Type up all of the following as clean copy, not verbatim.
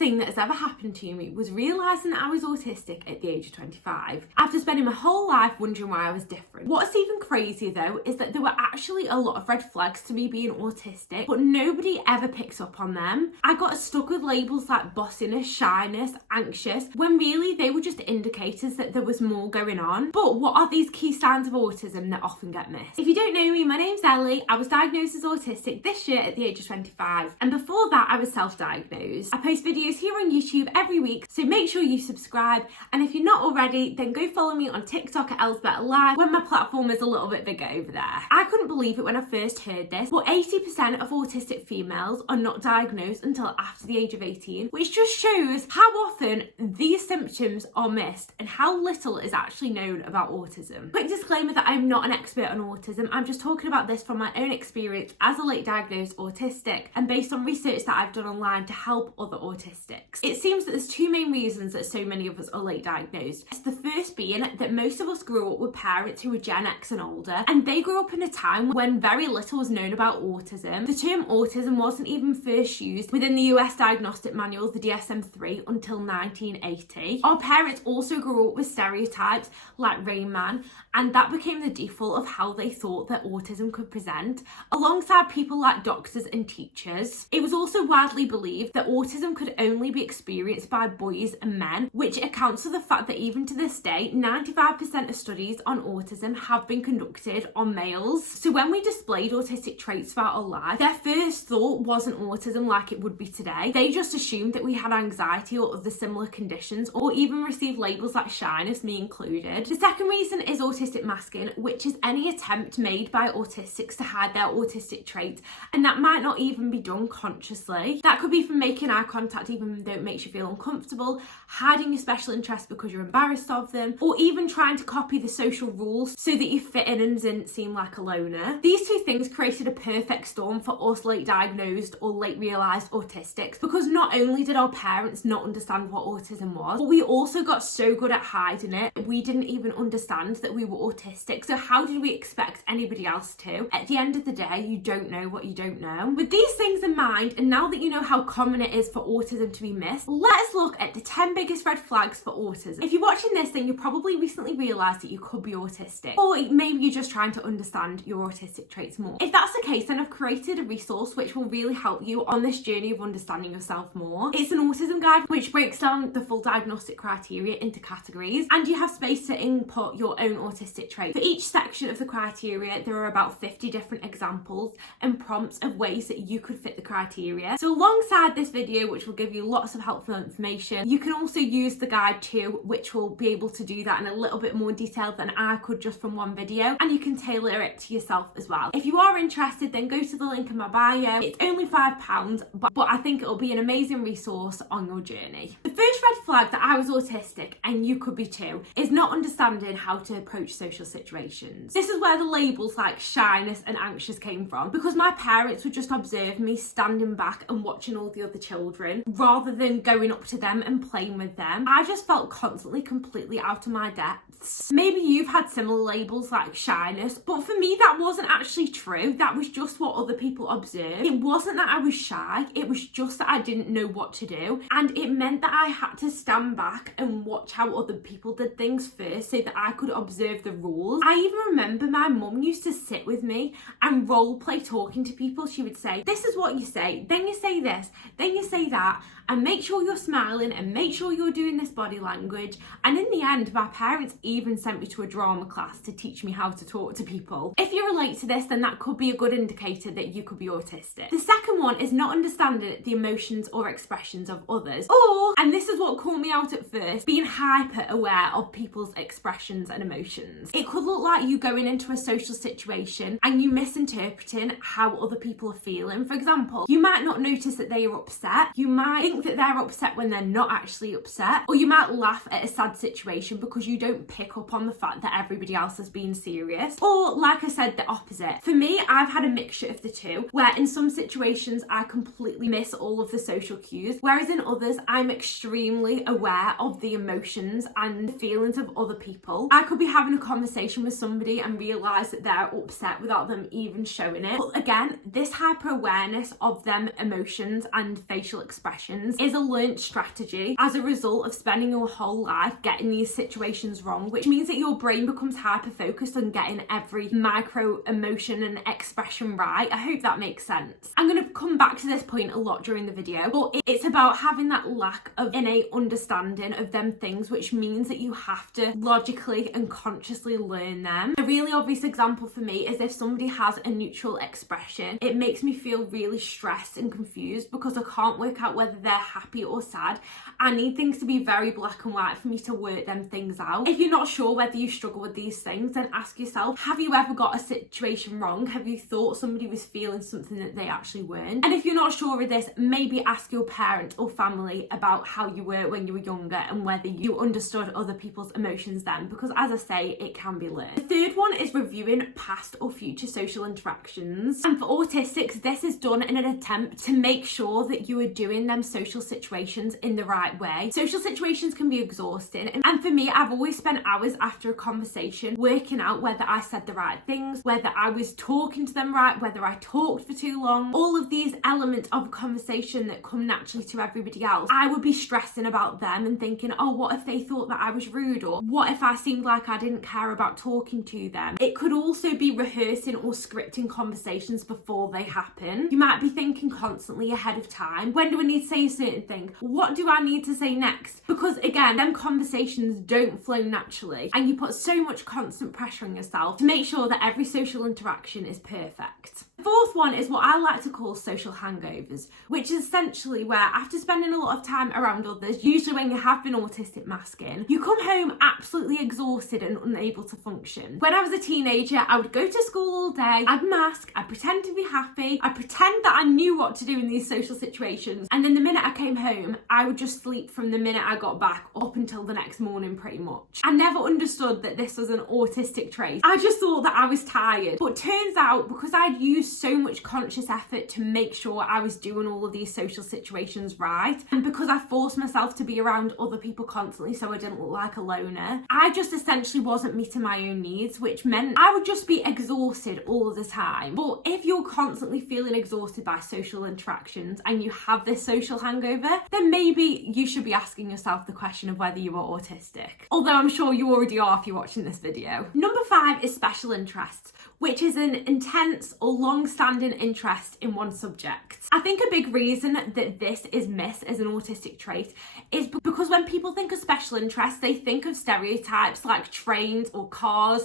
thing that has ever happened to me was realising that I was autistic at the age of 25, after spending my whole life wondering why I was different. What's even crazier though is that there were actually a lot of red flags to me being autistic, but nobody ever picks up on them. I got stuck with labels like bossiness, shyness, anxious, when really they were just indicators that there was more going on. But what are these key signs of autism that often get missed? If you don't know me, my name's Ellie. I was diagnosed as autistic this year at the age of 25, and before that I was self-diagnosed. I post videos here on YouTube every week, so make sure you subscribe, and if you're not already, then go follow me on TikTok at Elle's Better Life when my platform is a little bit bigger over there. I couldn't believe it when I first heard this, but 80% of autistic females are not diagnosed until after the age of 18, which just shows how often these symptoms are missed and how little is actually known about autism. Quick disclaimer that I'm not an expert on autism. I'm just talking about this from my own experience as a late diagnosed autistic and based on research that I've done online to help other autistics. It seems that there's two main reasons that so many of us are late diagnosed. The first being that most of us grew up with parents who were Gen X and older, and they grew up in a time when very little was known about autism. The term autism wasn't even first used within the US diagnostic manual, the DSM-3, until 1980. Our parents also grew up with stereotypes like Rain Man, and that became the default of how they thought that autism could present, alongside people like doctors and teachers. It was also widely believed that autism could only be experienced by boys and men, which accounts for the fact that even to this day, 95% of studies on autism have been conducted on males. So when we displayed autistic traits throughout our life, their first thought wasn't autism like it would be today. They just assumed that we had anxiety or other similar conditions, or even received labels like shyness, me included. The second reason is autistic masking, which is any attempt made by autistics to hide their autistic traits, and that might not even be done consciously. That could be from making eye contact even though it makes you feel uncomfortable, hiding your special interests because you're embarrassed of them, or even trying to copy the social rules so that you fit in and didn't seem like a loner. These two things created a perfect storm for us late diagnosed or late realised autistics, because not only did our parents not understand what autism was, but we also got so good at hiding it, we didn't even understand that we were autistic. So how did we expect anybody else to? At the end of the day, you don't know what you don't know. With these things in mind, and now that you know how common it is for autism to be missed, let's look at the 10 biggest red flags for autism. If you're watching this, then you probably recently realised that you could be autistic, or maybe you're just trying to understand your autistic traits more. If that's the case, then I've created a resource which will really help you on this journey of understanding yourself more. It's an autism guide which breaks down the full diagnostic criteria into categories, and you have space to input your own autistic traits. For each section of the criteria, there are about 50 different examples and prompts of ways that you could fit the criteria. So alongside this video, which will give you lots of helpful information, you can also use the guide too, which will be able to do that in a little bit more detail than I could just from one video, and you can tailor it to yourself as well. If you are interested, then go to the link in my bio. It's only £5, but I think it'll be an amazing resource on your journey. The first red flag that I was autistic, and you could be too, is not understanding how to approach social situations. This is where the labels like shyness and anxious came from, because my parents would just observe me standing back and watching all the other children rather than going up to them and playing with them. I just felt constantly completely out of my depths. Maybe you've had similar labels like shyness, but for me that wasn't actually true. That was just what other people observed. It wasn't that I was shy, it was just that I didn't know what to do, and it meant that I had to stand back and watch how other people did things first so that I could observe the rules. I even remember my mum used to sit with me and role play talking to people. She would say, this is what you say, then you say this, then you say that, and make sure you're smiling and make sure you're doing this body language. And in the end, my parents even sent me to a drama class to teach me how to talk to people. If you relate to this, then that could be a good indicator that you could be autistic. The second one is not understanding the emotions or expressions of others, or, and this is what caught me out at first, being hyper aware of people's expressions and emotions. It could look like you going into a social situation and you misinterpreting how other people are feeling. For example, you might not notice that they are upset. You might think that they're upset when they're not actually upset, or you might laugh at a sad situation because you don't pick up on the fact that everybody else is being serious. Or, like I said, the opposite. For me, I've had a mixture of the two, where in some situations I completely miss all of the social cues, whereas in others I'm extremely aware of the emotions and feelings of other people. I could be having a conversation with somebody and realise that they're upset without them even showing it. But again, this hyper awareness of them emotions and facial expressions situations is a learnt strategy as a result of spending your whole life getting these situations wrong, which means that your brain becomes hyper-focused on getting every micro emotion and expression right. I hope that makes sense. I'm going to come back to this point a lot during the video, but it's about having that lack of innate understanding of them things, which means that you have to logically and consciously learn them. A really obvious example for me is if somebody has a neutral expression, it makes me feel really stressed and confused because I can't work out whether they're happy or sad. I need things to be very black and white for me to work them things out. If you're not sure whether you struggle with these things, then ask yourself, have you ever got a situation wrong? Have you thought somebody was feeling something that they actually weren't? And if you're not sure of this, maybe ask your parents or family about how you were when you were younger and whether you understood other people's emotions then, because as I say, it can be learned. The third one is reviewing past or future social interactions. And for autistics, this is done in an attempt to make sure that you are doing them social situations in the right way. Social situations can be exhausting, and for me, I've always spent hours after a conversation working out whether I said the right things, whether I was talking to them right, whether I talked for too long. All of these elements of a conversation that come naturally to everybody else, I would be stressing about them and thinking, oh, what if they thought that I was rude, or what if I seemed like I didn't care about talking to them? It could also be rehearsing or scripting conversations before they happen. You might be thinking constantly ahead of time, when do I need to say a certain thing? What do I need to say next? Because again, them conversations don't flow naturally, and you put so much constant pressure on yourself to make sure that every social interaction is perfect. The fourth one is what I like to call social hangovers, which is essentially where after spending a lot of time around others, usually when you have been autistic masking, you come home absolutely exhausted and unable to function. When I was a teenager, I would go to school all day, I'd mask, I'd pretend to be happy, I'd pretend that I knew what to do in these social situations, and then the minute I came home, I would just sleep from the minute I got back up until the next morning pretty much. I never understood that this was an autistic trait. I just thought that I was tired, but turns out because I'd used so much conscious effort to make sure I was doing all of these social situations right, and because I forced myself to be around other people constantly so I didn't look like a loner, I just essentially wasn't meeting my own needs, which meant I would just be exhausted all of the time. But if you're constantly feeling exhausted by social interactions and you have this social hangover, then maybe you should be asking yourself the question of whether you are autistic. Although I'm sure you already are if you're watching this video. Number 5 is special interests, which is an intense or long-standing interest in one subject. I think a big reason that this is missed as an autistic trait is because when people think of special interests, they think of stereotypes like trains or cars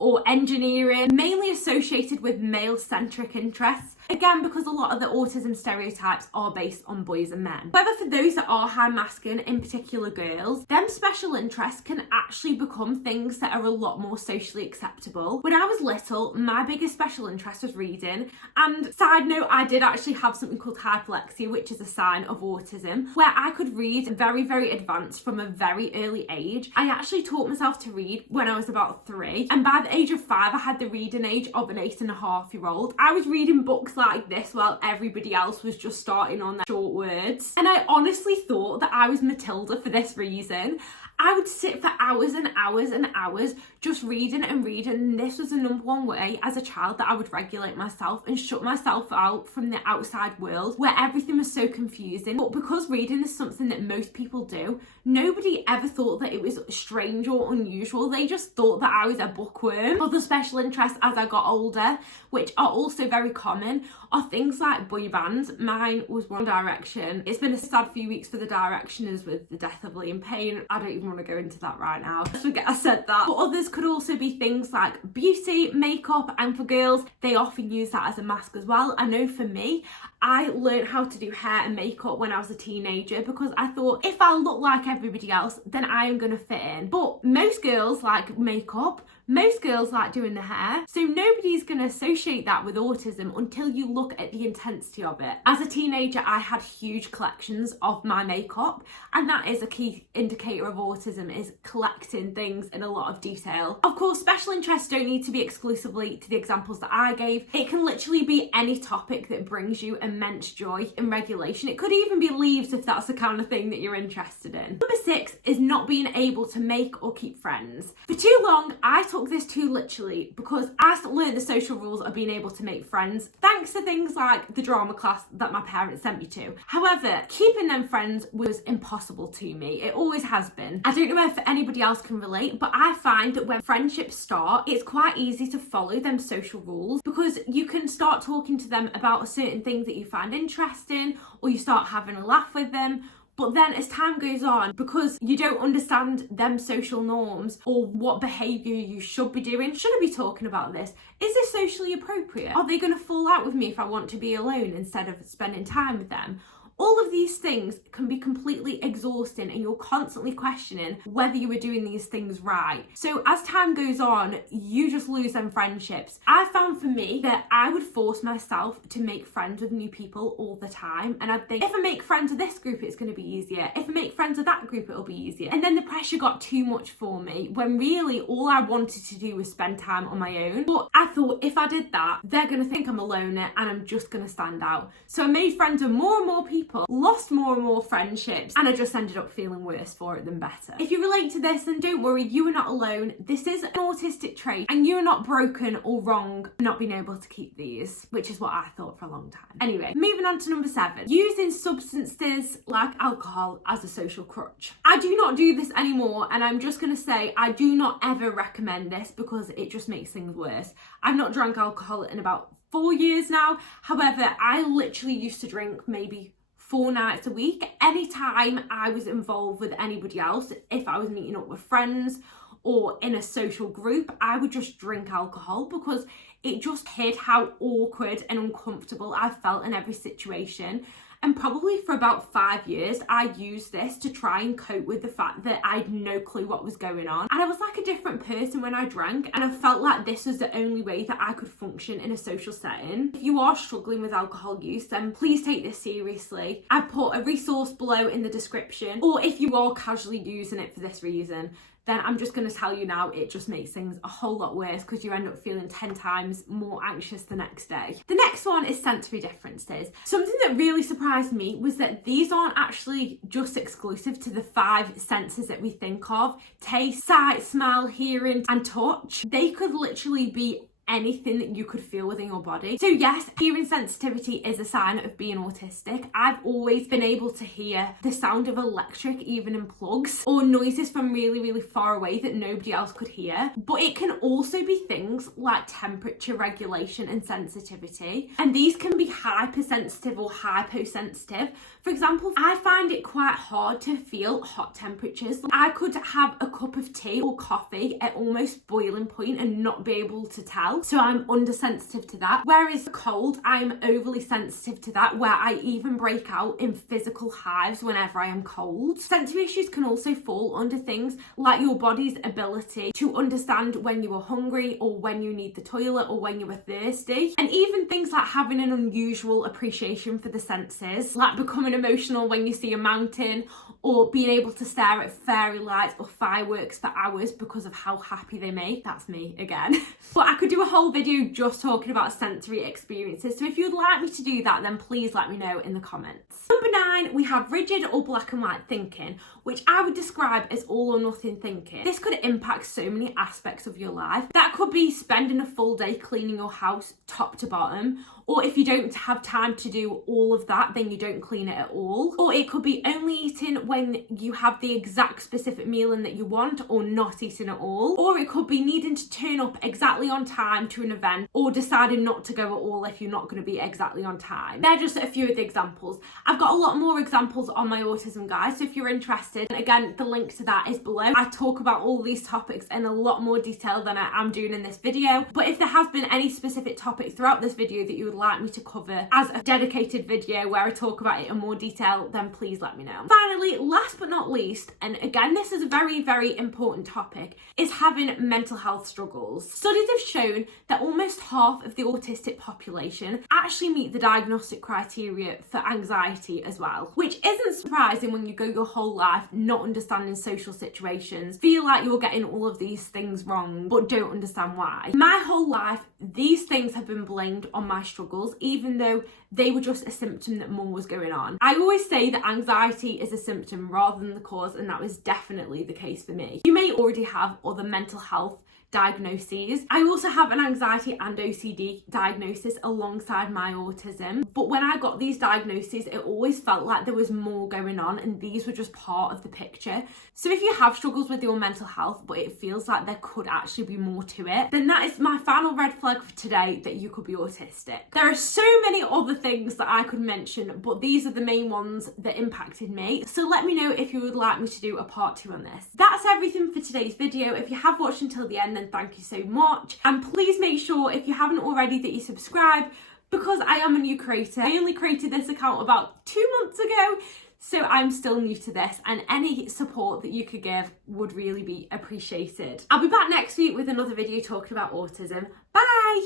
or engineering, mainly associated with male-centric interests. Again, because a lot of the autism stereotypes are based on boys and men. However, for those that are high masking, in particular girls, them special interests can actually become things that are a lot more socially acceptable. When I was little, my biggest special interest was reading, and side note, I did actually have something called hyperlexia, which is a sign of autism, where I could read very, very advanced from a very early age. I actually taught myself to read when I was about 3, and by the age of 5, I had the reading age of an 8.5-year-old. I was reading books like this while everybody else was just starting on their short words, and I honestly thought that I was Matilda for this reason. I would sit for hours and hours and hours just reading and reading, and this was the number one way as a child that I would regulate myself and shut myself out from the outside world where everything was so confusing. But because reading is something that most people do, nobody ever thought that it was strange or unusual. They just thought that I was a bookworm. Other special interests as I got older, which are also very common, are things like boy bands. Mine was One Direction. It's been a sad few weeks for the Directioners with the death of Liam Payne. I don't even want to go into that right now. I forget I said that. But others could also be things like beauty, makeup, and for girls, they often use that as a mask as well. I know for me, I learned how to do hair and makeup when I was a teenager because I thought if I look like everybody else, then I am going to fit in. But most girls like makeup, most girls like doing the hair, so nobody's going to associate that with autism until you look at the intensity of it. As a teenager, I had huge collections of my makeup, and that is a key indicator of autism, is collecting things in a lot of detail. Of course, special interests don't need to be exclusively to the examples that I gave. It can literally be any topic that brings you immense joy and regulation. It could even be leaves if that's the kind of thing that you're interested in. Number 6 is not being able to make or keep friends. For too long, I took this too literally because I learned the social rules of being able to make friends thanks to things like the drama class that my parents sent me to. However, keeping them friends was impossible to me. It always has been. I don't know if anybody else can relate, but I find that when friendships start, it's quite easy to follow them social rules because you can start talking to them about a certain thing that you find interesting, or you start having a laugh with them. But then as time goes on, because you don't understand them social norms or what behaviour you should be doing, should I be talking about this? Is this socially appropriate? Are they going to fall out with me if I want to be alone instead of spending time with them? All of these things can be completely exhausting and you're constantly questioning whether you were doing these things right. So as time goes on, you just lose them friendships. I found for me that I would force myself to make friends with new people all the time. And I'd think, if I make friends with this group, it's going to be easier. If I make friends with that group, it'll be easier. And then the pressure got too much for me when really all I wanted to do was spend time on my own. But I thought if I did that, they're going to think I'm a loner and I'm just going to stand out. So I made friends with more and more people, lost more and more friendships, and I just ended up feeling worse for it than better. If you relate to this, then don't worry, you are not alone. This is an autistic trait and you are not broken or wrong for not being able to keep these, which is what I thought for a long time. Anyway, moving on to number 7, using substances like alcohol as a social crutch. I do not do this anymore, and I'm just going to say I do not ever recommend this because it just makes things worse. I've not drank alcohol in about 4 years now. However, I literally used to drink maybe 4 nights a week. Anytime I was involved with anybody else, if I was meeting up with friends or in a social group, I would just drink alcohol because it just hid how awkward and uncomfortable I felt in every situation. And probably for about 5 years, I used this to try and cope with the fact that I had no clue what was going on. And I was like a different person when I drank, and I felt like this was the only way that I could function in a social setting. If you are struggling with alcohol use, then please take this seriously. I've put a resource below in the description, or if you are casually using it for this reason, then I'm just going to tell you now, it just makes things a whole lot worse because you end up feeling 10 times more anxious the next day. The next one is sensory differences. Something that really surprised me was that these aren't actually just exclusive to the 5 senses that we think of: taste, sight, smell, hearing, and touch. They could literally be anything that you could feel within your body. So yes, hearing sensitivity is a sign of being autistic. I've always been able to hear the sound of electric even in plugs, or noises from really, really far away that nobody else could hear. But it can also be things like temperature regulation and sensitivity, and these can be hypersensitive or hyposensitive. For example, I find it quite hard to feel hot temperatures. I could have a cup of tea or coffee at almost boiling point and not be able to tell. So I'm undersensitive to that. Whereas cold, I'm overly sensitive to that, where I even break out in physical hives whenever I am cold. Sensory issues can also fall under things like your body's ability to understand when you are hungry, or when you need the toilet, or when you are thirsty. And even things like having an unusual appreciation for the senses, like becoming emotional when you see a mountain, or being able to stare at fairy lights or fireworks for hours because of how happy they make. That's me again. But I could do a whole video just talking about sensory experiences, so if you'd like me to do that, then please let me know in the comments. Number 9, we have rigid or black and white thinking, which I would describe as all or nothing thinking. This could impact so many aspects of your life. That could be spending a full day cleaning your house top to bottom, or if you don't have time to do all of that, then you don't clean it at all. Or it could be only eating when you have the exact specific meal in that you want, or not eating at all. Or it could be needing to turn up exactly on time to an event, or deciding not to go at all if you're not going to be exactly on time. They're just a few of the examples. I've got a lot more examples on my autism guide, so if you're interested, again, the link to that is below. I talk about all these topics in a lot more detail than I am doing in this video. But if there has been any specific topic throughout this video that you would like me to cover as a dedicated video where I talk about it in more detail, then please let me know. Finally, last but not least, and again this is a very, very important topic, is having mental health struggles. Studies have shown that almost half of the autistic population actually meet the diagnostic criteria for anxiety as well, which isn't surprising when you go your whole life not understanding social situations, feel like you're getting all of these things wrong but don't understand why. My whole life, these things have been blamed on my struggles, even though they were just a symptom that more was going on. I always say that anxiety is a symptom rather than the cause, and that was definitely the case for me. You may already have other mental health diagnoses. I also have an anxiety and OCD diagnosis alongside my autism, but when I got these diagnoses, it always felt like there was more going on, and these were just part of the picture. So if you have struggles with your mental health, but it feels like there could actually be more to it, then that is my final red flag for today, that you could be autistic. There are so many other things that I could mention, but these are the main ones that impacted me. So let me know if you would like me to do a part 2 on this. That's everything for today's video. If you have watched until the end, then thank you so much. And please make sure, if you haven't already, that you subscribe, because I am a new creator. I only created this account about 2 months ago, so I'm still new to this, and any support that you could give would really be appreciated. I'll be back next week with another video talking about autism. Bye!